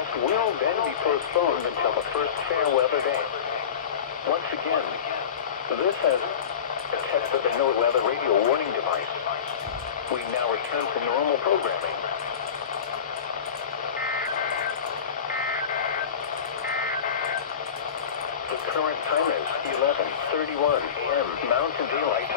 test will then be postponed until the first fair weather day. Once again, this has a test of the NOAA weather radio warning device. We now return to normal programming. The current time is 11:31 a.m. Mountain Daylight Time.